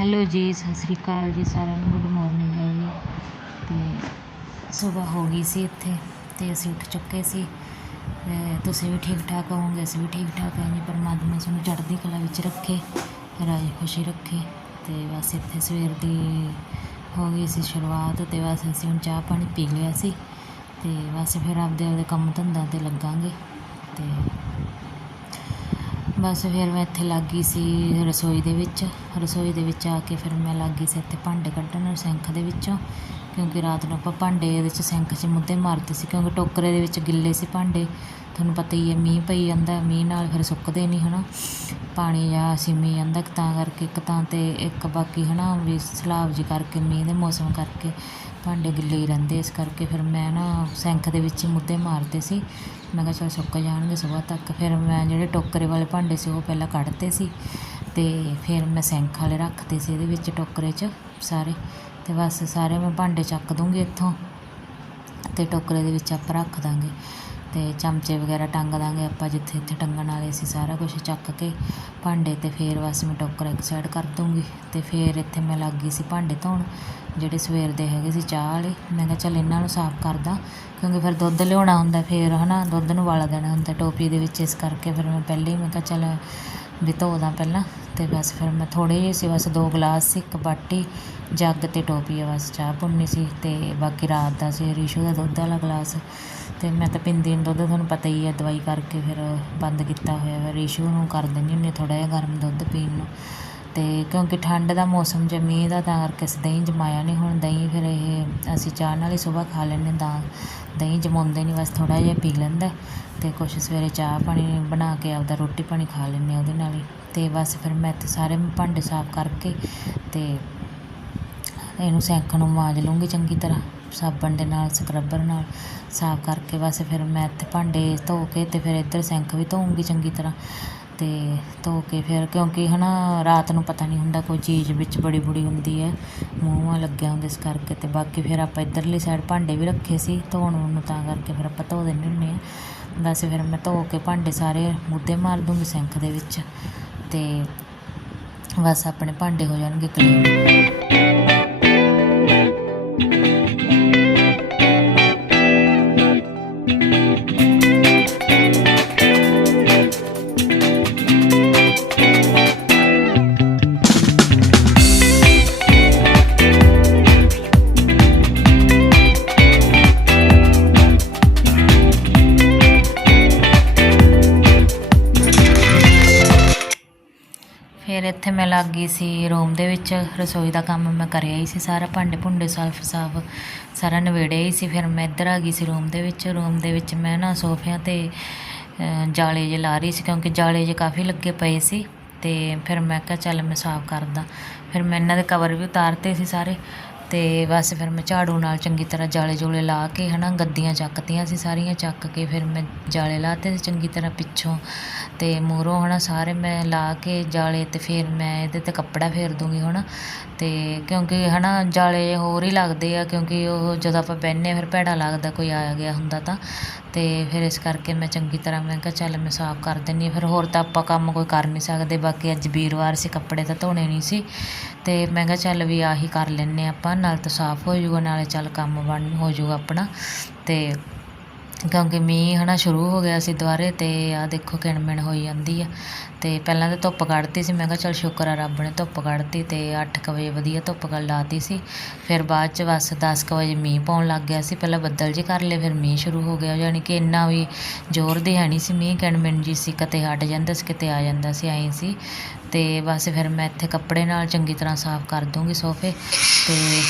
Hello ਜੀ, ਸਤਿ ਸ਼੍ਰੀ ਅਕਾਲ ਜੀ ਸਾਰਿਆਂ ਨੂੰ, ਗੁੱਡ ਮੋਰਨਿੰਗ ਹੈ ਜੀ। ਅਤੇ ਸੁਬਾਹ ਹੋ ਗਈ ਸੀ ਇੱਥੇ ਅਤੇ ਅਸੀਂ ਉੱਠ ਚੁੱਕੇ ਸੀ। ਤੇ ਤੁਸੀਂ ਵੀ ਠੀਕ ਠਾਕ ਹੋਵੋਗੇ, ਅਸੀਂ ਵੀ ਠੀਕ ਠਾਕ ਹਾਂ ਜੀ। ਪਰਮਾਤਮਾ ਸਾਨੂੰ ਚੜ੍ਹਦੀ ਕਲਾ ਵਿੱਚ ਰੱਖੇ, ਰਾਜੀ ਖੁਸ਼ੀ ਰੱਖੇ। ਤੇ ਬਸ ਇੱਥੇ ਸਵੇਰ ਦੀ ਹੋ ਗਈ ਸੀ ਸ਼ੁਰੂਆਤ ਤੇ ਬਸ ਅਸੀਂ ਹੁਣ ਚਾਹ ਪਾਣੀ ਪੀ ਲਿਆ ਸੀ। ਤੇ ਬਸ ਫਿਰ ਆਪਦੇ ਆਪਦੇ ਕੰਮ ਧੰਦਾ ਤੇ ਲੱਗਾਂਗੇ। ਤੇ ਬਸ ਫਿਰ ਮੈਂ ਇੱਥੇ ਲੱਗ ਗਈ ਸੀ ਰਸੋਈ ਦੇ ਵਿੱਚ। ਰਸੋਈ ਦੇ ਵਿੱਚ ਆ ਕੇ ਫਿਰ ਮੈਂ ਲੱਗ ਗਈ ਸੀ ਇੱਥੇ ਭਾਂਡੇ ਕੱਢਣ ਸਿੰਖ ਦੇ ਵਿੱਚੋਂ। ਕਿਉਂਕਿ ਰਾਤ ਨੂੰ ਆਪਾਂ ਭਾਂਡੇ ਇਹਦੇ ਵਿੱਚ ਸਿੰਖ 'ਚ ਮੁੱਦੇ ਮਾਰਦੇ ਸੀ ਕਿਉਂਕਿ ਟੋਕਰੇ ਦੇ ਵਿੱਚ ਗਿੱਲੇ ਸੀ ਭਾਂਡੇ। ਤੁਹਾਨੂੰ ਪਤਾ ਹੀ ਹੈ, ਮੀਂਹ ਪਈ ਜਾਂਦਾ, ਮੀਂਹ ਨਾਲ ਫਿਰ ਸੁੱਕਦੇ ਨਹੀਂ ਹੈ ਨਾ ਪਾਣੀ ਜਾਂ ਸਿਮੀ ਜਾਂਦਾ ਤਾਂ ਕਰਕੇ ਇੱਕ ਤਾਂ ਤੇ ਇੱਕ ਬਾਕੀ ਹੈ ਨਾ ਵੀ ਸਲਾਬ ਜੀ ਕਰਕੇ, ਮੀਂਹ ਦੇ ਮੌਸਮ ਕਰਕੇ ਭਾਂਡੇ ਗਿੱਲੇ ਹੀ ਰਹਿੰਦੇ ਇਸ ਕਰਕੇ ਫਿਰ ਮੈਂ ਨਾ ਸਿੰਖ ਦੇ ਵਿੱਚ ਹੀ ਮੁੱਦੇ ਮਾਰਦੇ ਸੀ। ਮੈਂ ਕਿਹਾ ਚਲ ਸੁੱਕ ਜਾਣਗੇ ਸਵੇਰ ਤੱਕ। ਫਿਰ ਮੈਂ ਜਿਹੜੇ ਟੋਕਰੇ ਵਾਲੇ ਭਾਂਡੇ ਸੀ ਉਹ ਪਹਿਲਾਂ ਕੱਢਤੇ ਸੀ ਤੇ ਫਿਰ ਮੈਂ ਸਿੰਖ ਵਾਲੇ ਰੱਖਤੇ ਸੀ ਇਹਦੇ ਵਿੱਚ ਟੋਕਰੇ 'ਚ ਸਾਰੇ। ਤੇ ਬਸ ਸਾਰੇ ਮੈਂ ਭਾਂਡੇ ਚੱਕ ਦੂੰਗੀ ਇੱਥੋਂ ਤੇ ਟੋਕਰੇ ਦੇ ਵਿੱਚ ਆਪਾਂ ਰੱਖ ਦਾਂਗੇ। ਤੇ ਚਮਚੇ ਵਗੈਰਾ ਟੰਗ ਦਾਂਗੇ ਆਪਾਂ ਜਿੱਥੇ ਇੱਥੇ ਟੰਗਣ ਵਾਲੇ ਸੀ ਸਾਰਾ ਕੁਝ ਚੱਕ ਕੇ ਭਾਂਡੇ ਤੇ ਫਿਰ ਬਸ ਮੈਂ ਟੋਕਰਾ ਇੱਕ ਸਾਈਡ ਕਰ ਦੂੰਗੀ। ਤੇ ਫਿਰ ਇੱਥੇ ਮੈਂ ਲੱਗ ਗਈ ਸੀ ਭਾਂਡੇ ਧੋਣ। ਜਿਹੜੇ ਸਵੇਰ ਦੇ ਹੈਗੇ ਸੀ ਚਾਹ ਵਾਲੇ, ਮੈਂ ਕਿਹਾ ਚੱਲ ਇਹਨਾਂ ਨੂੰ ਸਾਫ਼ ਕਰਦਾ, ਕਿਉਂਕਿ ਫਿਰ ਦੁੱਧ ਲਿਆਉਣਾ ਹੁੰਦਾ ਫਿਰ, ਹਨਾ, ਦੁੱਧ ਨੂੰ ਵਾਲਾ ਦੇਣਾ ਹੁੰਦਾ ਟੋਪੀ ਦੇ ਵਿੱਚ, ਇਸ ਕਰਕੇ ਫਿਰ ਮੈਂ ਪਹਿਲੇ ਹੀ ਮੈਂ ਕਿਹਾ ਚੱਲ ਵੀ ਧੋ ਦਾਂ ਪਹਿਲਾਂ, ਤੇ ਬਸ ਫਿਰ ਮੈਂ ਥੋੜ੍ਹੇ ਜਿਹੇ ਸੀ, ਬਸ ਦੋ ਗਲਾਸ ਸੀ, ਇੱਕ ਬਾਟੀ, ਜੱਗ ਤੇ ਟੋਪੀ ਆ ਬਸ, ਚਾਹ ਪੁੰਨੀ ਸੀ, ਤੇ ਬਾਕੀ ਰਾਤ ਦਾ ਸੀ, ਰਿਸ਼ੂ ਦਾ ਦੁੱਧ ਵਾਲਾ ਗਲਾਸ, ਤੇ ਮੈਂ ਤਾਂ ਪੀਂਦੀ ਨਹੀਂ ਦੁੱਧ, ਤੁਹਾਨੂੰ ਪਤਾ ਹੀ ਹੈ ਦਵਾਈ ਕਰਕੇ ਫਿਰ ਬੰਦ ਕੀਤਾ ਹੋਇਆ ਹੈ ਰੀਸ਼ੂ ਨੂੰ ਕਰ ਦਿੰਦੀ ਹੁੰਦੀ ਥੋੜ੍ਹਾ ਜਿਹਾ ਗਰਮ ਦੁੱਧ ਪੀਣ ਨੂੰ। ਅਤੇ ਕਿਉਂਕਿ ਠੰਡ ਦਾ ਮੌਸਮ ਜੇ ਮੀਂਹ ਦਾ ਤਾਂ ਕਰਕੇ ਅਸੀਂ ਦਹੀਂ ਜਮਾਇਆ ਨਹੀਂ ਹੁਣ, ਦਹੀਂ ਫਿਰ ਇਹ ਅਸੀਂ ਚਾਹ ਨਾਲ ਹੀ ਸਵੇਰ ਖਾ ਲੈਂਦੇ ਤਾਂ ਦਹੀਂ ਜਮਾਉਂਦੇ ਨਹੀਂ, ਬਸ ਥੋੜ੍ਹਾ ਜਿਹਾ ਪੀ ਲੈਂਦਾ ਅਤੇ ਕੁਛ ਸਵੇਰੇ ਚਾਹ ਪਾਣੀ ਬਣਾ ਕੇ ਆਪਦਾ ਰੋਟੀ ਪਾਣੀ ਖਾ ਲੈਂਦੇ ਉਹਦੇ ਨਾਲ ਹੀ ਅਤੇ ਬਸ ਫਿਰ ਮੈਂ ਇੱਥੇ ਸਾਰੇ ਭਾਂਡੇ ਸਾਫ਼ ਕਰਕੇ ਅਤੇ ਇਹਨੂੰ ਸਿੰਖ ਨੂੰ ਮਾਂਜ ਲੂੰਗੀ ਚੰਗੀ ਤਰ੍ਹਾਂ, ਸਾਬਣ ਦੇ ਨਾਲ, ਸਕਰੱਬਰ ਨਾਲ ਸਾਫ਼ ਕਰਕੇ ਬਸ ਫਿਰ ਮੈਂ ਇੱਥੇ ਭਾਂਡੇ ਧੋ ਕੇ ਅਤੇ ਫਿਰ ਇੱਧਰ ਸਿੰਖ ਵੀ ਧੋਊਂਗੀ ਚੰਗੀ ਤਰ੍ਹਾਂ ਅਤੇ ਧੋ ਕੇ ਫਿਰ ਕਿਉਂਕਿ ਹੈ ਨਾ ਰਾਤ ਨੂੰ ਪਤਾ ਨਹੀਂ ਹੁੰਦਾ ਕੋਈ ਚੀਜ਼ ਵਿੱਚ ਬੜੀ ਬੁੜੀ ਹੁੰਦੀ ਹੈ, ਮੂੰਹਾਂ ਲੱਗਿਆ ਹੁੰਦਾ ਇਸ ਕਰਕੇ ਅਤੇ ਬਾਕੀ ਫਿਰ ਆਪਾਂ ਇੱਧਰਲੀ ਸਾਈਡ ਭਾਂਡੇ ਵੀ ਰੱਖੇ ਸੀ ਧੋਣ ਨੂੰ ਤਾਂ ਕਰਕੇ ਫਿਰ ਆਪਾਂ ਧੋ ਦਿੰਦੇ ਹੁੰਦੇ ਹਾਂ। ਵੈਸੇ ਫਿਰ ਮੈਂ ਧੋ ਕੇ ਭਾਂਡੇ ਸਾਰੇ ਮੁੱਦੇ ਮਾਰ ਦੂੰਗੀ ਸਿੰਖ ਦੇ ਵਿੱਚ ਅਤੇ ਬਸ ਆਪਣੇ ਭਾਂਡੇ ਹੋ ਜਾਣਗੇ ਕਲੀਨ ਗਈ ਸੀ ਰੂਮ ਦੇ ਵਿੱਚ, ਰਸੋਈ ਦਾ ਕੰਮ ਮੈਂ ਕਰਿਆ ਹੀ ਸੀ ਸਾਰਾ, ਭਾਂਡੇ ਭੁੰਡੇ ਸਾਫ਼ ਸਾਫ਼ ਸਾਰਾ ਨਵੇੜਿਆ ਹੀ ਸੀ, ਫਿਰ ਮੈਂ ਇੱਧਰ ਆ ਗਈ ਸੀ ਰੂਮ ਦੇ ਵਿੱਚ, ਰੂਮ ਦੇ ਵਿੱਚ ਮੈਂ ਨਾ ਸੋਫਿਆਂ ਤੇ ਜਾਲੇ ਜੇ ਲਾ ਰਹੀ ਸੀ ਕਿਉਂਕਿ ਜਾਲੇ ਜੇ ਕਾਫੀ ਲੱਗੇ ਪਏ ਸੀ ਤੇ ਫਿਰ ਮੈਂ ਕਿਹਾ ਚੱਲ ਮੈਂ ਸਾਫ਼ ਕਰਦਾ, ਫਿਰ ਮੈਂ ਇਹਨਾਂ ਦੇ ਕਵਰ ਵੀ ਉਤਾਰਤੇ ਸੀ ਸਾਰੇ ਤੇ ਬਸ ਫਿਰ ਮੈਂ ਝਾੜੂ ਨਾਲ ਚੰਗੀ ਤਰ੍ਹਾਂ ਜਾਲੇ ਜੋਲੇ ਲਾ ਕੇ ਹਨਾ, ਗੱਦੀਆਂ ਚੱਕਤੀਆਂ ਸੀ ਸਾਰੀਆਂ ਚੱਕ ਕੇ, ਫਿਰ ਮੈਂ ਜਾਲੇ ਲਾਤੇ ਸੀ ਚੰਗੀ ਤਰ੍ਹਾਂ ਪਿੱਛੋਂ ਤੇ ਮੂਹਰੋਂ ਨਾ ਸਾਰੇ ਮੈਂ ਲਾ ਕੇ ਜਾਲੇ ਅਤੇ ਫਿਰ ਮੈਂ ਇਹਦੇ ਤੇ ਕੱਪੜਾ ਫੇਰ ਦੂੰਗੀ ਹੁਣ। ਅਤੇ ਕਿਉਂਕਿ ਹੈ ਨਾ ਜਾਲੇ ਹੋਰ ਹੀ ਲੱਗਦੇ ਆ, ਕਿਉਂਕਿ ਉਹ ਜਦੋਂ ਆਪਾਂ ਬਹਿੰਦੇ ਹਾਂ ਫਿਰ ਭੈੜਾ ਲੱਗਦਾ ਕੋਈ ਆਇਆ ਗਿਆ ਹੁੰਦਾ ਤਾਂ। ਅਤੇ ਫਿਰ ਇਸ ਕਰਕੇ ਮੈਂ ਚੰਗੀ ਤਰ੍ਹਾਂ ਮੈਂ ਕਿਹਾ ਚੱਲ ਮੈਂ ਸਾਫ਼ ਕਰ ਦਿੰਦੀ ਹਾਂ। ਫਿਰ ਹੋਰ ਤਾਂ ਆਪਾਂ ਕੰਮ ਕੋਈ ਕਰ ਨਹੀਂ ਸਕਦੇ, ਬਾਕੀ ਅੱਜ ਵੀਰਵਾਰ ਸੀ, ਕੱਪੜੇ ਤਾਂ ਧੋਣੇ ਨਹੀਂ ਸੀ। ਅਤੇ ਮੈਂ ਕਿਹਾ ਚੱਲ ਵੀ ਆਹੀ ਕਰ ਲੈਨੇ ਆਪਾਂ, ਨਾਲ ਤਾਂ ਸਾਫ਼ ਹੋ ਜਾਊਗਾ, ਨਾਲੇ ਚੱਲ ਕੰਮ ਬਣ, ਹੋ ਜਾਊਗਾ ਆਪਣਾ। ਅਤੇ ਕਿਉਂਕਿ ਮੀਂਹ ਹੈ ਨਾ ਸ਼ੁਰੂ ਹੋ ਗਿਆ ਸੀ ਦੁਬਾਰੇ ਅਤੇ ਆਹ ਦੇਖੋ ਕਿਣ ਮਿਣ ਹੋਈ ਜਾਂਦੀ ਆ। ਅਤੇ ਪਹਿਲਾਂ ਤਾਂ ਧੁੱਪ ਕੱਢਤੀ ਸੀ, ਮੈਂ ਕਿਹਾ ਚਲ ਸ਼ੁਕਰ ਆ ਰੱਬ ਨੇ ਧੁੱਪ ਕੱਢਤੀ ਤੇ 8:00 ਵਜੇ ਵਧੀਆ ਧੁੱਪ ਕੱਢ ਲਾਤੀ ਸੀ। ਫਿਰ ਬਾਅਦ ਚ ਬਸ ਦਸ ਕੁ ਵਜੇ ਮੀਂਹ ਪਾਉਣ ਲੱਗ ਗਿਆ ਸੀ, ਪਹਿਲਾਂ ਬੱਦਲ ਜੀ ਕਰ ਲਏ, ਫਿਰ ਮੀਂਹ ਸ਼ੁਰੂ ਹੋ ਗਿਆ। ਯਾਨੀ ਕਿ ਇੰਨਾ ਵੀ ਜ਼ੋਰ ਦੀ ਹੈ ਨਹੀਂ ਸੀ ਮੀਂਹ, ਕਿਣ ਮਿਣ ਜੀ ਸੀ, ਕਿਤੇ ਹਟ ਜਾਂਦਾ ਸੀ, ਕਿਤੇ ਆ ਜਾਂਦਾ ਸੀ, ਐਂ ਸੀ। ਅਤੇ ਬਸ ਫਿਰ ਮੈਂ ਇੱਥੇ ਕੱਪੜੇ ਨਾਲ ਚੰਗੀ ਤਰ੍ਹਾਂ ਸਾਫ਼ ਕਰ ਦੂੰਗੀ ਸੋਫੇ ਅਤੇ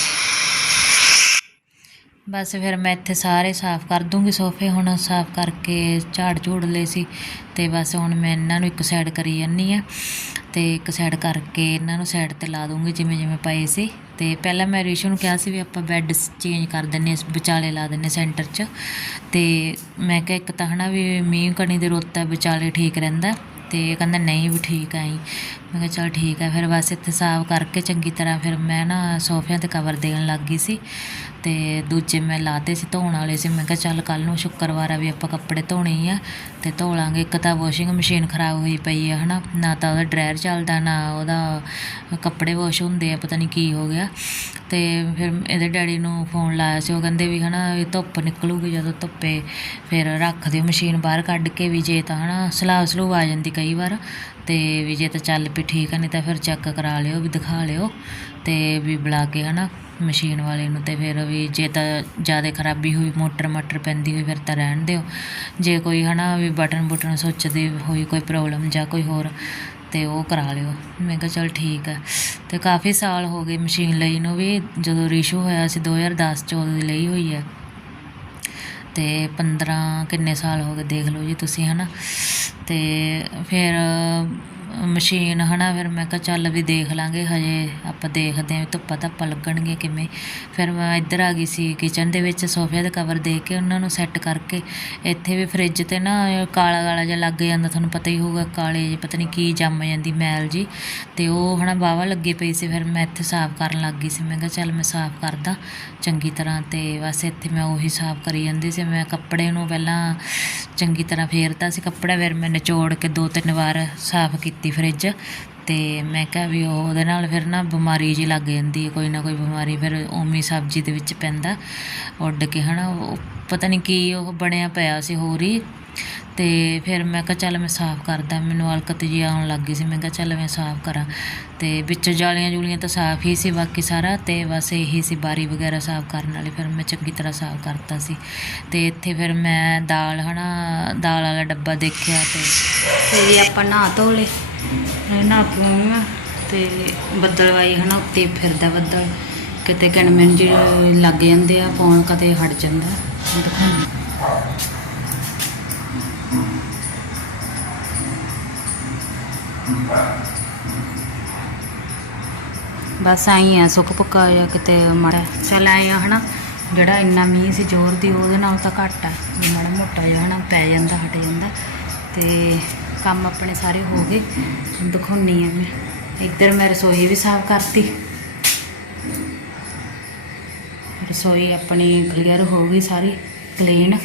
ਬਸ ਫਿਰ ਮੈਂ ਇੱਥੇ ਸਾਰੇ ਸਾਫ਼ ਕਰ ਦੂੰਗੀ ਸੋਫੇ ਹੁਣ ਸਾਫ਼ ਕਰਕੇ ਝਾੜ ਝੂੜ ਲਏ ਸੀ ਤੇ ਬਸ ਹੁਣ ਮੈਂ ਇਹਨਾਂ ਨੂੰ ਇੱਕ ਸਾਈਡ ਕਰੀ ਜਾਨੀ ਆ ਤੇ ਇੱਕ ਸਾਈਡ ਕਰਕੇ ਇਹਨਾਂ ਨੂੰ ਸਾਈਡ ਤੇ ਲਾ ਦੂੰਗੀ ਜਿਵੇਂ ਜਿਵੇਂ ਪਏ ਸੀ ਤੇ ਪਹਿਲਾਂ ਮੈਂ ਰਿਸ਼ੂ ਨੂੰ ਕਿਹਾ ਸੀ ਵੀ ਆਪਾਂ ਬੈੱਡ ਚੇਂਜ ਕਰ ਦਿੰਨੇ ਆ ਵਿਚਾਲੇ ਲਾ ਦਿੰਨੇ ਸੈਂਟਰ 'ਚ ਤੇ ਮੈਂ ਕਿਹਾ ਇੱਕ ਤਾਂ ਹਨਾ ਵੀ ਮੀਂਹ ਕਣੀ ਦੇ ਰੁੱਤ ਹੈ, ਵਿਚਾਲੇ ਠੀਕ ਰਹਿੰਦਾ ਤੇ ਕਹਿੰਦਾ ਨਹੀਂ ਵੀ ਠੀਕ ਆ ਜੀ ਮੈਂ ਕਿਹਾ ਚਲ ਠੀਕ ਹੈ, ਫਿਰ ਬਸ ਇੱਥੇ ਸਾਫ਼ ਕਰਕੇ ਚੰਗੀ ਤਰ੍ਹਾਂ ਫਿਰ ਮੈਂ ਨਾ ਸੋਫਿਆਂ ਤੇ ਕਵਰ ਦੇਣ ਲੱਗ ਗਈ ਸੀ ਤੇ ਦੂਜੇ ਮੈਂ ਲਾਤੇ ਸੀ ਧੋਣ ਵਾਲੇ ਸੀ, ਮੈਂ ਕਿਹਾ ਚੱਲ ਕੱਲ ਨੂੰ ਸ਼ੁੱਕਰਵਾਰ ਆ ਵੀ ਆਪਾਂ ਕੱਪੜੇ ਧੋਣੇ ਆ ਤੇ ਧੋ ਲਾਂਗੇ ਇੱਕ ਤਾਂ ਵਾਸ਼ਿੰਗ ਮਸ਼ੀਨ ਖਰਾਬ ਹੋਈ ਪਈ ਆ, ਹਨਾ, ਨਾ ਤਾਂ ਉਹਦਾ ਡਰਾਇਰ ਚੱਲਦਾ, ਨਾ ਉਹਦਾ ਕੱਪੜੇ ਵਾਸ਼ ਹੁੰਦੇ ਆ, ਪਤਾ ਨਹੀਂ ਕੀ ਹੋ ਗਿਆ। ਤੇ ਫਿਰ ਇਹਦੇ ਡੈਡੀ ਨੂੰ ਫੋਨ ਲਾਇਆ ਸੀ, ਉਹ ਕਹਿੰਦੇ ਵੀ, ਹਨਾ, ਇਹ ਧੁੱਪ ਨਿਕਲੂਗੀ ਜਦੋਂ ਧੁੱਪੇ ਫਿਰ ਰੱਖ ਦਿਓ ਮਸ਼ੀਨ ਬਾਹਰ ਕੱਢ ਕੇ ਵੀ, ਜੇ ਤਾਂ, ਹਨਾ ਸਲਾਬ ਸਲੂਬ ਆ ਜਾਂਦੀ ਕਈ ਵਾਰ। ਤੇ ਵੀ ਜੇ ਤਾਂ ਚੱਲ ਪਈ ਠੀਕ ਆ, ਨਹੀਂ ਤਾਂ ਫਿਰ ਚੈੱਕ ਕਰਾ ਲਿਓ, ਵੀ ਦਿਖਾ ਲਿਓ ਤੇ ਵੀ ਬੁਲਾ ਕੇ ਹਨਾ ਮਸ਼ੀਨ ਵਾਲੇ ਨੂੰ ਤੇ ਫਿਰ ਵੀ ਜੇ ਤਾਂ ਜ਼ਿਆਦਾ ਖਰਾਬੀ ਹੋਈ, ਮੋਟਰ ਮਟਰ ਪੈਂਦੀ ਹੋਈ, ਫਿਰ ਤਾਂ ਰਹਿਣ ਦਿਓ। ਜੇ ਕੋਈ ਹਨਾ ਵੀ ਬਟਨ ਬੁਟਨ ਸੁੱਚਦੀ ਹੋਈ ਕੋਈ ਪ੍ਰੋਬਲਮ ਜਾਂ ਕੋਈ ਹੋਰ ਤੇ ਉਹ ਕਰਾ ਲਿਓ। ਮੈਂ ਕਿਹਾ ਚਲ ਠੀਕ ਆ। ਤੇ ਕਾਫੀ ਸਾਲ ਹੋ ਗਏ ਮਸ਼ੀਨ ਲਈ ਨੂੰ ਵੀ, ਜਦੋਂ ਰਿਸ਼ੂ ਹੋਇਆ ਸੀ 2010 ਚ ਉਦੋਂ ਦੀ ਲਈ ਹੋਈ ਹੈ ਤੇ 15 ਕਿੰਨੇ ਸਾਲ ਹੋ ਗਏ, ਦੇਖ ਲਓ ਜੀ ਤੁਸੀਂ ਹਨਾ। ਤੇ ਫਿਰ ਮਸ਼ੀਨ, ਹਨਾ, ਫਿਰ ਮੈਂ ਕਿਹਾ ਚੱਲ ਵੀ ਦੇਖ ਲਾਂਗੇ, ਹਜੇ ਆਪਾਂ ਦੇਖਦੇ ਆਂ ਧੁੱਪਾ ਧੱਪਾ ਲੱਗਣਗੇ ਕਿਵੇਂ। ਫਿਰ ਮੈਂ ਇੱਧਰ ਆ ਗਈ ਸੀ ਕਿਚਨ ਦੇ ਵਿੱਚ ਸੋਫੇ ਦੇ ਕਵਰ ਦੇ ਕੇ ਉਹਨਾਂ ਨੂੰ ਸੈੱਟ ਕਰਕੇ। ਇੱਥੇ ਵੀ ਫ੍ਰਿਜ ਤੇ ਨਾ ਕਾਲਾ ਕਾਲਾ ਜਿਹਾ ਲੱਗ ਜਾਂਦਾ, ਤੁਹਾਨੂੰ ਪਤਾ ਹੀ ਹੋਊਗਾ, ਕਾਲੇ ਜਿਹੇ, ਪਤਾ ਨਹੀਂ ਕੀ ਜੰਮ ਜਾਂਦੀ ਮੈਲ ਜੀ ਤੇ ਉਹ, ਹਨਾ ਬਾਵਾ ਲੱਗੀ ਪਈ ਸੀ, ਫਿਰ ਮੈਂ ਇੱਥੇ ਸਾਫ਼ ਕਰਨ ਲੱਗ ਗਈ ਸੀ। ਮੈਂ ਕਿਹਾ ਚੱਲ ਮੈਂ ਸਾਫ਼ ਕਰਦਾ ਚੰਗੀ ਤਰ੍ਹਾਂ ਤੇ ਬਸ ਇੱਥੇ ਮੈਂ ਉਹੀ ਸਾਫ਼ ਕਰੀ ਜਾਂਦੀ ਸੀ। ਮੈਂ ਕੱਪੜੇ ਨੂੰ ਪਹਿਲਾਂ ਚੰਗੀ ਤਰ੍ਹਾਂ ਫੇਰਤਾ ਸੀ ਕੱਪੜਾ, ਫਿਰ ਮੈਂ ਨਿਚੋੜ ਕੇ ਦੋ ਤਿੰਨ ਵਾਰ ਸਾਫ਼ ਕੀਤਾ। ਫਰਿੱਜ ਅਤੇ ਮੈਂ ਕਿਹਾ ਵੀ ਉਹ ਉਹਦੇ ਨਾਲ ਫਿਰ ਨਾ ਬਿਮਾਰੀ ਜਿਹੀ ਲੱਗ ਜਾਂਦੀ ਹੈ, ਕੋਈ ਨਾ ਕੋਈ ਬਿਮਾਰੀ ਫਿਰ ਉਮੀ ਸਬਜ਼ੀ ਦੇ ਵਿੱਚ ਪੈਂਦਾ। ਉੱਡ ਕੇ ਹੈ ਨਾ ਉਹ ਪਤਾ ਨਹੀਂ ਕੀ ਉਹ ਬਣਿਆ ਪਿਆ ਸੀ ਹੋਰ ਹੀ। ਤੇ ਫਿਰ ਮੈਂ ਕਿਹਾ ਚੱਲ ਮੈਂ ਸਾਫ਼ ਕਰਦਾ, ਮੈਨੂੰ ਹਲਕਤ ਜੀ ਆਉਣ ਲੱਗ ਗਈ ਸੀ, ਮੈਂ ਕਿਹਾ ਚੱਲ ਮੈਂ ਸਾਫ਼ ਕਰਾਂ। ਤੇ ਵਿੱਚ ਜਾਲੀਆਂ ਜੂਲੀਆਂ ਤਾਂ ਸਾਫ਼ ਹੀ ਸੀ ਬਾਕੀ ਸਾਰਾ, ਤੇ ਬਸ ਇਹੀ ਸੀ ਬਾਰੀ ਵਗੈਰਾ ਸਾਫ਼ ਕਰਨ ਵਾਲੀ, ਫਿਰ ਮੈਂ ਚੰਗੀ ਤਰ੍ਹਾਂ ਸਾਫ਼ ਕਰਤਾ ਸੀ। ਤੇ ਇੱਥੇ ਫਿਰ ਮੈਂ ਦਾਲ ਹਨਾ, ਦਾਲ ਵਾਲਾ ਡੱਬਾ ਦੇਖਿਆ ਤੇ ਤੇ ਆਪਾਂ ਨਹਾ ਧੋ ਲਏ। ਨਹਾ ਪੂੰਗਾ ਤੇ ਬੱਦਲਵਾਈ ਹਨਾ ਉੱਤੇ ਫਿਰਦਾ ਬੱਦਲ। ਕਿਤੇ ਕਿਣਮਿਣ ਜਿਹੇ ਲੱਗ ਜਾਂਦੇ ਆ ਫੋਨ ਕਦੇ ਹਟ ਜਾਂਦਾ। ਦਿਖਾਉਂਦੀ ਬਸ ਆਈ ਆ ਸੁੱਕ ਪੱਕਾ ਜਾਂ ਕਿਤੇ ਮਾੜਾ ਚੱਲ ਆਏ ਆ ਹਨਾ, ਜਿਹੜਾ ਇੰਨਾ ਮੀਂਹ ਸੀ ਜ਼ੋਰ ਦੀ, ਉਹਦੇ ਨਾਲ ਤਾਂ ਘੱਟ ਆ। ਮਾੜਾ ਮੋਟਾ ਜਿਹਾ ਹਨਾ, ਪੈ ਜਾਂਦਾ, ਹਟ ਜਾਂਦਾ। ਤੇ ਕੰਮ ਆਪਣੇ ਸਾਰੇ ਹੋ ਗਏ। ਦਿਖਾਉਣੀ ਆ ਮੈਂ। ਇੱਧਰ ਮੈਂ ਰਸੋਈ ਵੀ ਸਾਫ਼ ਕਰਤੀ। ਰਸੋਈ ਆਪਣੀ ਕਲੀਅਰ ਹੋ ਗਈ ਸਾਰੀ ਕਲੀਨ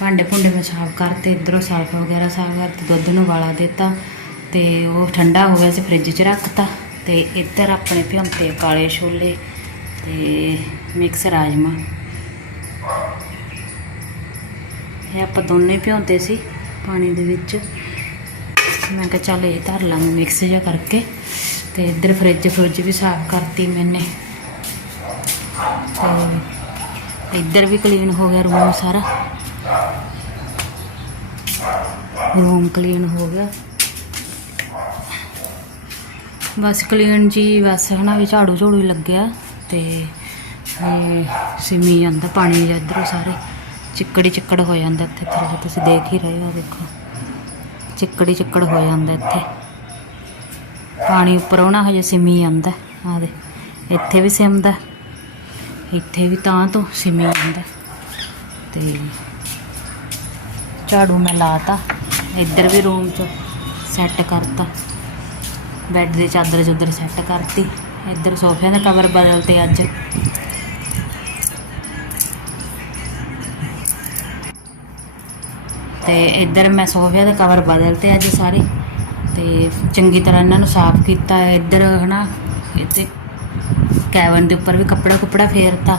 ਭਾਂਡੇ ਭੁੰਡੇ ਮੈਂ ਸਾਫ਼ ਕਰਤੇ, ਇੱਧਰੋਂ ਸਾਫ਼ ਵਗੈਰਾ ਸਾਫ਼ ਕਰਤੇ, ਦੁੱਧ ਨੂੰ ਵਾਲਾ ਦਿੱਤਾ। ਤੇ ਉਹ ਠੰਡਾ ਹੋ ਗਿਆ ਸੀ, ਫ੍ਰਿਜ 'ਚ ਰੱਖਤਾ। ਤੇ ਇੱਧਰ ਆਪਣੇ ਭਿਉਂਤੇ ਕਾਲੇ ਛੋਲੇ ਤੇ ਮਿਕਸ ਰਾਜਮਾ ਇਹ ਆਪਾਂ ਦੋਨੇ ਭਿਉਂਤੇ ਸੀ ਪਾਣੀ ਦੇ ਵਿੱਚ। ਮੈਂ ਕਿਹਾ ਚੱਲ ਇਹ ਧਰ ਲਾਂਗੇ ਮਿਕਸ ਜਿਹਾ ਕਰਕੇ ਤੇ ਇੱਧਰ ਫ੍ਰਿਜ ਫ੍ਰਿਜ ਵੀ ਸਾਫ਼ ਕਰਤੀ ਮੈਨੇ। ਤੇ ਇੱਧਰ ਵੀ ਕਲੀਨ ਹੋ ਗਿਆ ਰੂਮ ਸਾਰਾ। ਰੂਮ ਕਲੀਨ ਹੋ ਗਿਆ। ਬਸ ਕਲੀਨ ਜੀ ਬਸ ਹਨਾ ਵੀ ਝਾੜੂ ਝਾੜੂ ਲੱਗਿਆ ਤੇ ਸਿਮੀ ਜਾਂਦਾ ਪਾਣੀ ਜਿਹਾ ਇੱਧਰੋਂ ਸਾਰੇ। ਚਿੱਕੜੀ ਚਿੱਕੜ ਹੋ ਜਾਂਦਾ ਇੱਥੇ ਥੱਲੇ ਤੁਸੀਂ ਦੇਖ ਹੀ ਰਹੇ ਹੋ, ਦੇਖੋ। ਚਿੱਕੜੀ ਚਿੱਕੜ ਹੋ ਜਾਂਦਾ ਇੱਥੇ। ਪਾਣੀ ਉੱਪਰੋਂ ਨਾ ਹਜੇ ਸਿਮੀ ਆਉਂਦਾ ਆ ਦੇ ਇੱਥੇ ਵੀ ਸਿਮਦਾ, ਇੱਥੇ ਵੀ ਤਾਂ ਤੋਂ ਸਿਮੀ ਆਉਂਦਾ। ਤੇ ਝਾੜੂ ਮੈਂ ਲਾਤਾ, ਇੱਧਰ ਵੀ ਰੂਮ 'ਚ ਸੈੱਟ ਕਰਤਾ। ਬੈੱਡ ਦੇ ਚਾਦਰ ਚੁੱਦਰ ਸੈੱਟ ਕਰਤੀ, ਇੱਧਰ ਸੋਫਿਆਂ ਦੇ ਕਵਰ ਬਦਲਤੇ ਅੱਜ। ਤੇ ਇੱਧਰ ਮੈਂ ਸੋਫਿਆਂ ਦੇ ਕਵਰ ਬਦਲਤੇ ਅੱਜ ਸਾਰੇ। ਤੇ ਚੰਗੀ ਤਰ੍ਹਾਂ ਇਹਨਾਂ ਨੂੰ ਸਾਫ਼ ਕੀਤਾ, ਇੱਧਰ ਹਨਾ, ਇੱਥੇ ਕੈਬਨ ਦੇ ਉੱਪਰ ਵੀ ਕੱਪੜਾ ਕੁਪੜਾ ਫੇਰਤਾ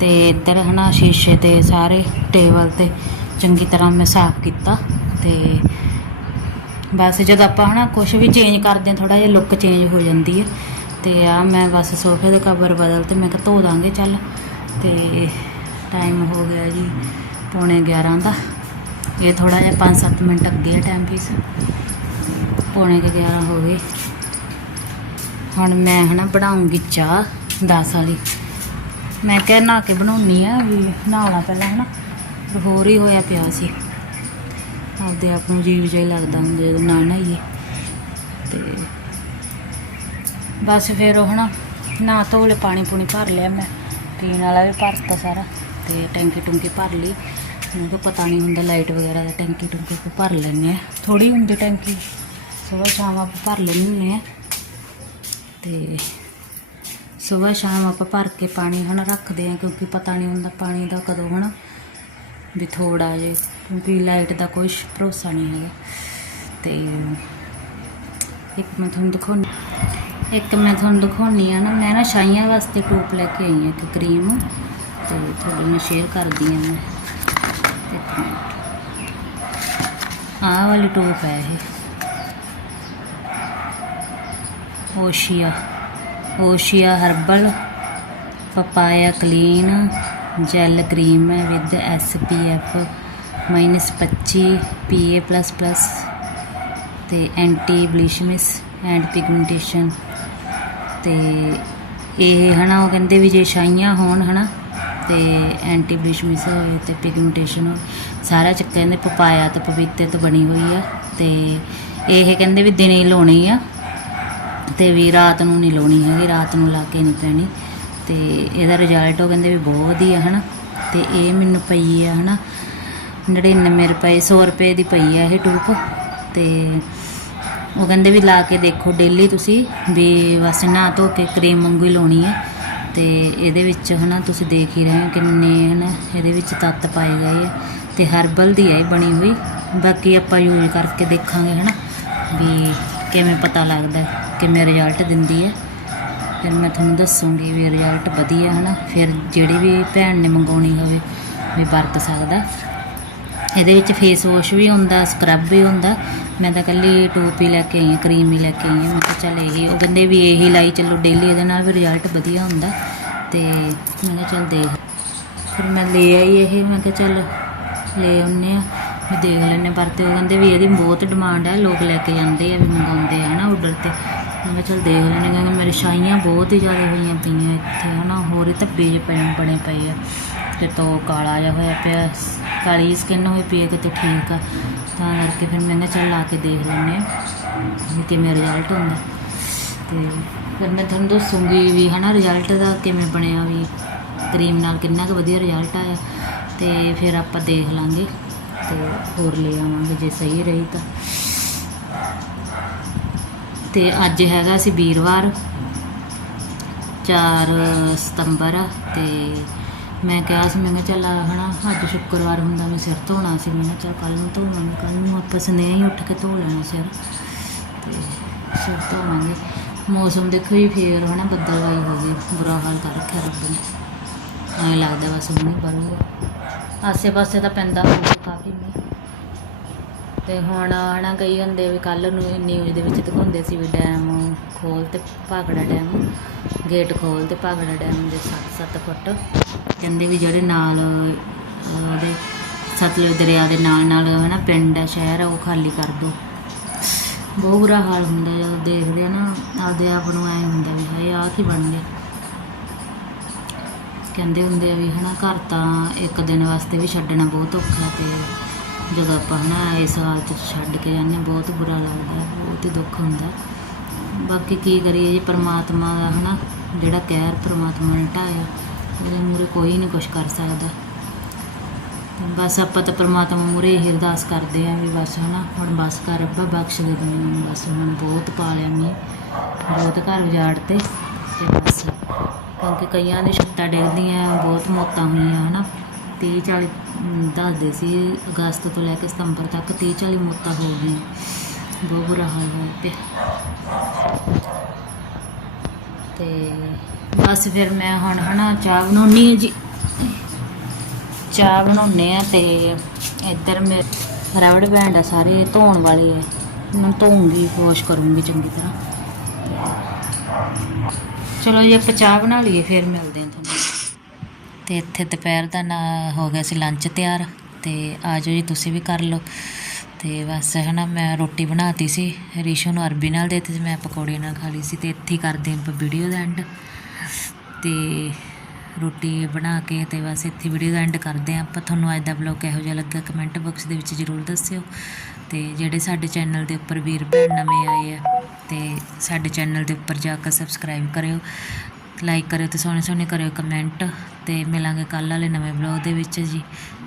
ਤੇ ਇੱਧਰ ਹਨਾ ਸ਼ੀਸ਼ੇ ਤੇ ਸਾਰੇ ਟੇਬਲ ਤੇ ਚੰਗੀ ਤਰ੍ਹਾਂ ਮੈਂ ਸਾਫ਼ ਕੀਤਾ ਤੇ ਬਸ ਜਦੋਂ ਆਪਾਂ ਹਨਾ ਕੁਝ ਵੀ ਚੇਂਜ ਕਰਦੇ ਹਾਂ ਥੋੜਾ ਜਿਹਾ ਲੁੱਕ ਚੇਂਜ ਹੋ ਜਾਂਦੀ ਹੈ। ਤੇ ਆ ਮੈਂ ਬਸ ਸੋਫੇ ਦੇ ਕਵਰ ਬਦਲ ਤੇ ਮੈਂ ਕਿਹਾ ਧੋ ਦਾਂਗੇ ਚੱਲ। ਤੇ ਟਾਈਮ ਹੋ ਗਿਆ ਜੀ ਪੌਣੇ 11 ਦਾ। ਇਹ ਥੋੜਾ ਜਿਹਾ 5-7 ਮਿੰਟ ਅੱਗੇ ਆ ਟਾਈਮ ਪੀਸ ਪੌਣੇ ਕੇ 11 ਹੋ ਗਏ। ਹੁਣ ਮੈਂ ਹਨਾ ਬਣਾਉਂਗੀ ਚਾਹ 10 ਵਾਲੀ। ਮੈਂ ਕਿਹਾ ਨਹਾ ਕੇ ਬਣਾਉਣੀ ਆ ਵੀ ਨਹਾਉਣਾ ਪਹਿਲਾਂ ਹਨਾ ਪਰ ਹੋਰ ਹੀ ਹੋਇਆ ਪਿਆ ਸੀ। ਆਪਦੇ ਆਪ ਨੂੰ ਜੀਵ ਜਿਹਾ ਹੀ ਲੱਗਦਾ ਹੁੰਦਾ ਜਦੋਂ ਨਾ ਨਹਾਈਏ। ਤੇ ਬਸ ਫਿਰ ਉਹ ਹਨਾ ਨਾ ਧੋਲੇ ਪਾਣੀ ਪੂਣੀ ਭਰ ਲਿਆ ਮੈਂ। ਪੀਣ ਵਾਲਾ ਵੀ ਭਰਤਾ ਸਾਰਾ, ਤੇ ਟੈਂਕੀ ਟੁੰਕੀ ਭਰ ਲਈ। ਮੈਨੂੰ ਤਾਂ ਪਤਾ ਨਹੀਂ ਹੁੰਦਾ, ਲਾਈਟ ਵਗੈਰਾ ਦਾ ਟੈਂਕੀ ਟੁੰਕੀ ਕੋ ਭਰ ਲੈਂਦੇ ਆ ਥੋੜੀ ਹੁੰਦੀ ਟੈਂਕੀ, ਸਵੇਰ ਸ਼ਾਮ ਆਪਾਂ ਭਰ ਲੈਂਦੇ ਹੁੰਦੇ ਆ ਤੇ ਸਵੇਰ ਸ਼ਾਮ ਆਪਾਂ ਭਰ ਕੇ ਪਾਣੀ ਹਨਾ ਰੱਖਦੇ ਆ ਕਿਉਂਕਿ ਪਤਾ ਨਹੀਂ ਹੁੰਦਾ ਪਾਣੀ ਦਾ ਕਦੋਂ ਹਨਾ, ਵੀ ਥੋੜਾ ਜੇ, ਕਿਉਂਕਿ ਲਾਈਟ ਦਾ ਕੋਈ ਭਰੋਸਾ ਨਹੀਂ ਹੈਗਾ। ਤੇ ਇੱਕ ਮੈਂ ਤੁਹਾਨੂੰ ਦਿਖਾਉਣੀ, ਇੱਕ ਮੈਂ ਤੁਹਾਨੂੰ ਦਿਖਾਉਣੀ ਆ ਨਾ, ਮੈਂ ਨਾ ਛਾਈਆਂ ਵਾਸਤੇ ਟੂਪ ਲੈ ਕੇ ਆਈ ਹਾਂ, ਇੱਕ ਕਰੀਮ। ਤੇ ਤੁਹਾਡੇ ਨਾਲ ਸ਼ੇਅਰ ਕਰਦੀ ਹਾਂ ਮੈਂ। ਆਹ ਵਾਲੀ ਟੂਪ ਹੈ ਇਹ। Oshea Oshea herbal, papaya clean, gel cream ਹੈ with SPF minus 25 PA plus plus ਤੇ ਐਂਟੀ ਬਲੀਸ਼ਮਿਸ ਐਂਡ ਪਿਗਮੈਂਟੇਸ਼ਨ ਤੇ ਇਹ ਹਨਾ, ਉਹ ਕਹਿੰਦੇ ਵੀ ਜੇ ਛਾਈਆਂ ਹੋਣ ਹਨਾ ਤੇ ਐਂਟੀ ਬਲੀਸ਼ਮਿਸ ਹੋਵੇ ਤੇ ਪਿਗਮੈਂਟੇਸ਼ਨ ਹੋਵੇ ਸਾਰਾ ਚੱਕਰ ਕਹਿੰਦੇ ਪਪਾਇਆ ਤੇ ਪਪੀਤੇ ਤੋਂ ਬਣੀ ਹੋਈ ਆ ਤੇ ਇਹ ਕਹਿੰਦੇ ਵੀ ਦਿਨੇ ਹੀ ਲਾਉਣੀ ਆ ਤੇ ਵੀ ਰਾਤ ਨੂੰ ਨਹੀਂ ਲਾਉਣੀ ਹੈਗੀ, ਰਾਤ ਨੂੰ ਲਾ ਕੇ ਨਹੀਂ ਪੈਣੀ ਤੇ ਇਹਦਾ ਰਿਜ਼ਲਟ ਉਹ ਕਹਿੰਦੇ ਵੀ ਬਹੁਤ ਵਧੀਆ ਹਨਾ ਤੇ ਇਹ ਮੈਨੂੰ ਪਈ ਆ ਹਨਾ 99 ਰੁਪਏ 100 ਰੁਪਏ ਦੀ ਪਈ ਆ ਇਹ ਟੂਪ ਤੇ ਉਹ ਕਹਿੰਦੇ ਵੀ ਲਾ ਕੇ ਦੇਖੋ ਡੇਲੀ ਤੁਸੀਂ ਵੀ ਬਸ ਨਹਾ ਧੋ ਕੇ ਕਰੀਮ ਵਾਂਗੂ ਹੀ ਲਾਉਣੀ ਹੈ ਅਤੇ ਇਹਦੇ ਵਿੱਚ ਹੈ ਨਾ ਤੁਸੀਂ ਦੇਖ ਹੀ ਰਹੇ ਹੋ ਕਿੰਨੇ ਹੈ ਨਾ ਇਹਦੇ ਵਿੱਚ ਤੱਤ ਪਾਏ ਗਏ ਆ ਅਤੇ ਹਰਬਲ ਦੀ ਹੈ ਇਹ ਬਣੀ ਹੋਈ। ਬਾਕੀ ਆਪਾਂ ਯੂਜ਼ ਕਰਕੇ ਦੇਖਾਂਗੇ ਹੈ ਨਾ ਵੀ ਕਿਵੇਂ ਪਤਾ ਲੱਗਦਾ ਕਿਵੇਂ ਰਿਜ਼ਲਟ ਦਿੰਦੀ ਹੈ ਫਿਰ ਮੈਂ ਤੁਹਾਨੂੰ ਦੱਸੂਗੀ ਵੀ ਰਿਜ਼ਲਟ ਵਧੀਆ ਹੈ ਨਾ ਫਿਰ ਜਿਹੜੀ ਵੀ ਭੈਣ ਨੇ ਮੰਗਾਉਣੀ ਹੋਵੇ ਵੀ ਵਰਤ ਸਕਦਾ। ਇਹਦੇ ਵਿੱਚ ਫੇਸ ਵਾਸ਼ ਵੀ ਹੁੰਦਾ ਸਕਰਬ ਵੀ ਹੁੰਦਾ। ਮੈਂ ਤਾਂ ਕੱਲੀ ਟੋਪ ਹੀ ਲੈ ਕੇ ਆਈ ਹਾਂ ਕਰੀਮ ਹੀ ਲੈ ਕੇ ਆਈ ਹਾਂ ਮੈਂ ਕਿਹਾ ਚੱਲ ਇਹੀ, ਉਹ ਕਹਿੰਦੇ ਵੀ ਇਹੀ ਲਾਈ ਚੱਲੋ ਡੇਲੀ ਇਹਦੇ ਨਾਲ ਵੀ ਰਿਜ਼ਲਟ ਵਧੀਆ ਹੁੰਦਾ। ਤੇ ਮੈਂ ਕਿਹਾ ਚੱਲ ਦੇਖ। ਫਿਰ ਮੈਂ ਲੈ ਆਈ ਇਹ, ਮੈਂ ਕਿਹਾ ਚੱਲ ਲੈ ਆਉਂਦੇ ਆ। ਵੀ ਦੇਖ ਲੈਣੇ ਵਰਤੇ ਉਹ ਕਹਿੰਦੇ ਵੀ ਇਹਦੀ ਬਹੁਤ ਡਿਮਾਂਡ ਹੈ ਲੋਕ ਲੈ ਕੇ ਜਾਂਦੇ ਆ ਵੀ ਮੰਗਾਉਂਦੇ ਆ, ਹਨਾ ਆਰਡਰ ਤੇ। ਮੈਂ ਕਿਹਾ ਚੱਲ ਦੇਖ ਲੈਣੇ ਕਿਉਂਕਿ ਮੇਰੇ ਛਾਈਆਂ ਬਹੁਤ ਹੀ ਜ਼ਿਆਦਾ ਹੋਈਆਂ ਪਈਆਂ ਇੱਥੇ, ਹਨਾ, ਹੋਰ ਹੀ ਧੱਬੇ ਜਿਹੇ ਪਏ ਬਣੇ ਪਏ ਆ। ਤੇ ਤੋਂ ਕਾਲਾ ਜਿਹਾ ਹੋਇਆ ਪਿਆ, ਕਾਲੀ ਸਕਿਨ ਹੋਈ ਪਈ ਹੈ ਕਿਤੇ ਠੀਕ ਆ। ਤਾਂ ਕਰਕੇ ਫਿਰ ਮੈਂ ਨਾ ਚੱਲ ਲਾ ਕੇ ਦੇਖ ਲੈਂਦੇ ਹਾਂ ਵੀ ਕਿਵੇਂ ਰਿਜ਼ਲਟ ਹੁੰਦਾ। ਤੇ ਫਿਰ ਮੈਂ ਤੁਹਾਨੂੰ ਦੱਸੂਗੀ ਵੀ ਹਨਾ ਰਿਜ਼ਲਟ ਦਾ ਕਿਵੇਂ ਬਣਿਆ ਵੀ, ਕਰੀਮ ਨਾਲ ਕਿੰਨਾ ਕੁ ਵਧੀਆ ਰਿਜ਼ਲਟ ਆਇਆ। ਤੇ ਫਿਰ ਆਪਾਂ ਦੇਖ ਲਾਂਗੇ ਤੇ ਹੋਰ ਲੈ ਆਵਾਂਗੇ ਜੇ ਸਹੀ ਰਹੀ ਤਾਂ। ਤੇ ਅੱਜ ਹੈਗਾ ਸੀ ਵੀਰਵਾਰ 4 ਸਤੰਬਰ ਆ ਤੇ ਮੈਂ ਕਿਹਾ ਸੀ, ਮੈਂ ਕਿਹਾ ਚੱਲ ਹਨਾ, ਅੱਜ ਸ਼ੁੱਕਰਵਾਰ ਹੁੰਦਾ, ਮੈਂ ਸਿਰ ਧੋਣਾ ਸੀ, ਮੈਂ ਕਿਹਾ ਚੱਲ ਕੱਲ ਨੂੰ ਧੋਵਾਂਗੇ ਕੱਲ ਨੂੰ ਆਪਾਂ ਸਨੇਹ ਹੀ ਉੱਠ ਕੇ ਧੋ ਲੈਣਾ ਸਿਰ, ਤੇ ਸਿਰ ਧੋਵਾਂਗੇ। ਮੌਸਮ ਦੇਖੋ ਜੀ, ਫੇਰ ਹਨਾ ਬੱਦਲਵਾਈ ਹੋ ਗਈ ਬੁਰਾ ਹਾਲ ਕਰ ਰੱਖਿਆ ਰੱਬ ਨੇ। ਐਂ ਲੱਗਦਾ ਬਸ ਹੁਣ ਨਹੀਂ ਆਸੇ ਪਾਸੇ ਤਾਂ ਪੈਂਦਾ ਹੋਊਗਾ ਕਾਫੀ ਮੀਂਹ। ਤੇ ਹੁਣ ਹਨਾ, ਕਈ ਹੁੰਦੇ ਵੀ ਕੱਲ ਨੂੰ ਨਿਊਜ਼ ਦੇ ਵਿੱਚ ਦਿਖਾਉਂਦੇ ਸੀ ਵੀ ਡੈਮ ਖੋਲ ਤੇ ਭਾਗੜਾ ਡੈਮ ਗੇਟ ਖੋਲ ਤੇ ਭਾਗੜਾ ਡੈਮ ਦੇ 7-7 ਫੁੱਟ। ਕਹਿੰਦੇ ਵੀ ਜਿਹੜੇ ਨਾਲ ਉਹਦੇ ਸਤਲੁਜ ਦਰਿਆ ਦੇ ਨਾਲ ਨਾਲ ਹਨਾ ਪਿੰਡ ਆ ਸ਼ਹਿਰ ਆ ਉਹ ਖਾਲੀ ਕਰ ਦੋ। ਬਹੁਤ ਬੁਰਾ ਹਾਲ ਹੁੰਦਾ ਜਦੋਂ ਦੇਖਦੇ ਆ ਨਾ ਆਪਦੇ ਆਪ ਨੂੰ ਐ ਹੁੰਦਾ ਵੀ ਹਾਏ ਆਹ ਕੀ ਬਣ ਗਿਆ ਕਹਿੰਦੇ ਹੁੰਦੇ ਆ ਵੀ ਹਨਾ ਘਰ ਤਾਂ ਇੱਕ ਦਿਨ ਵਾਸਤੇ ਵੀ ਛੱਡਣਾ ਬਹੁਤ ਔਖਾ ਤੇ ਜਦੋਂ ਆਪਾਂ ਹਨਾ ਇਸ ਹਾਲ 'ਚ ਛੱਡ ਕੇ ਜਾਂਦੇ ਹਾਂ, ਬਹੁਤ ਬੁਰਾ ਲੱਗਦਾ ਬਹੁਤ ਹੀ ਦੁੱਖ ਹੁੰਦਾ। ਬਾਕੀ ਕੀ ਕਰੀਏ ਜੀ ਪਰਮਾਤਮਾ ਦਾ ਹਨਾ ਜਿਹੜਾ ਕਹਿਰ ਪਰਮਾਤਮਾ ਨੇ ਢਾਇਆ। ਉਹਦੇ ਮੂਰੇ ਕੋਈ ਨਹੀਂ ਕੁਝ ਕਰ ਸਕਦਾ। ਬਸ ਆਪਾਂ ਤਾਂ ਪਰਮਾਤਮਾ ਮੂਰੇ ਇਹ ਅਰਦਾਸ ਕਰਦੇ ਆ ਵੀ ਬਸ ਹਨਾ ਹੁਣ ਬਸ ਕਰ ਰੱਬਾ ਬਖਸ਼ ਦੇ ਤੂੰ ਮੈਨੂੰ। ਬਸ ਹੁਣ ਬਹੁਤ ਪਾਲਿਆ ਮੀ ਬਹੁਤ ਘਰ ਉਜਾੜ ਤੇ ਤੇ ਬਸ। ਕਿਉਂਕਿ ਕਈਆਂ ਦੇ ਛੱਤਾਂ ਡਿੱਗਦੀਆਂ ਬਹੁਤ ਮੌਤਾਂ ਹੋਈਆਂ ਹਨਾ। 30 40 ਅਮ, ਦੱਸਦੇ ਸੀ ਅਗਸਤ ਤੋਂ ਲੈ ਕੇ ਸਤੰਬਰ ਤੱਕ 30 40 ਮੌਤਾਂ ਹੋ ਗਈਆਂ। ਬਹੁਤ ਬੁਰਾ ਹਾਲ ਹੋਇਆ ਪਿਆ। ਤੇ ਬਸ ਫਿਰ ਮੈਂ ਹੁਣ ਹਨਾ ਚਾਹ ਬਣਾਉਣੀ ਹੈ ਜੀ। ਚਾਹ ਬਣਾਉਣੇ ਆ ਤੇ ਇੱਧਰ ਮੇ ਰਬੜ ਬੈਂਡ ਆ ਸਾਰੇ ਧੋਣ ਵਾਲੇ ਆ। ਮੈਂ ਧੋਉਂਗੀ ਵਾਸ਼ ਕਰੂੰਗੀ ਚੰਗੀ ਤਰ੍ਹਾਂ। ਚਲੋ ਜੀ, ਆਪਾਂ ਚਾਹ ਬਣਾ ਲਈਏ, ਫਿਰ ਮਿਲਦੇ ਹਾਂ ਤੁਹਾਨੂੰ। ਤੇ ਇੱਥੇ ਦੁਪਹਿਰ ਦਾ ਨਾ ਹੋ ਗਿਆ ਸੀ ਲੰਚ ਤਿਆਰ, ਤੇ ਆ ਜਾਓ ਜੀ, ਤੁਸੀਂ ਵੀ ਕਰ ਲਓ। ਤੇ ਬਸ ਹਨਾ, ਮੈਂ ਰੋਟੀ ਬਣਾਤੀ ਸੀ, ਰਿਸ਼ੂ ਨੂੰ ਅਰਬੀ ਨਾਲ ਦੇਤੀ ਸੀ, ਮੈਂ ਪਕੌੜੇ ਨਾਲ ਖਾ ਲਈ ਸੀ, ਤੇ ਇੱਥੇ ਹੀ ਕਰਦੇ ਹਾਂ ਆਪਾਂ ਵੀਡੀਓ ਦਾ ਐਂਡ ਤੇ ਰੋਟੀ ਬਣਾ ਕੇ ਤੇ ਬਸ ਇੱਥੇ ਵੀਡੀਓ ਦਾ ਐਂਡ ਕਰਦੇ ਹਾਂ। ਆਪਾਂ ਤੁਹਾਨੂੰ ਅੱਜ ਦਾ ਵਲੌਗ ਕਿਹੋ ਜਿਹਾ ਲੱਗਾ ਕਮੈਂਟ ਬਾਕਸ ਦੇ ਵਿੱਚ ਜ਼ਰੂਰ ਦੱਸਿਓ। ਤੇ ਜਿਹੜੇ ਸਾਡੇ ਚੈਨਲ ਦੇ ਉੱਪਰ ਵੀਰ ਭੈਣ ਨਵੇਂ ਆਏ ਆ, ਤੇ ਸਾਡੇ ਚੈਨਲ ਦੇ ਉੱਪਰ ਜਾ ਕੇ ਸਬਸਕ੍ਰਾਈਬ ਕਰਿਓ ਲਾਈਕ ਕਰਿਓ ਤੇ ਸੋਹਣੇ ਸੋਹਣੇ ਕਰਿਓ ਕਮੈਂਟ ਤੇ ਮਿਲਾਂਗੇ ਕੱਲ੍ਹ ਵਾਲੇ ਨਵੇਂ ਵਲੌਗ ਦੇ ਵਿੱਚ ਜੀ।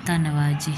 ਧੰਨਵਾਦ ਜੀ।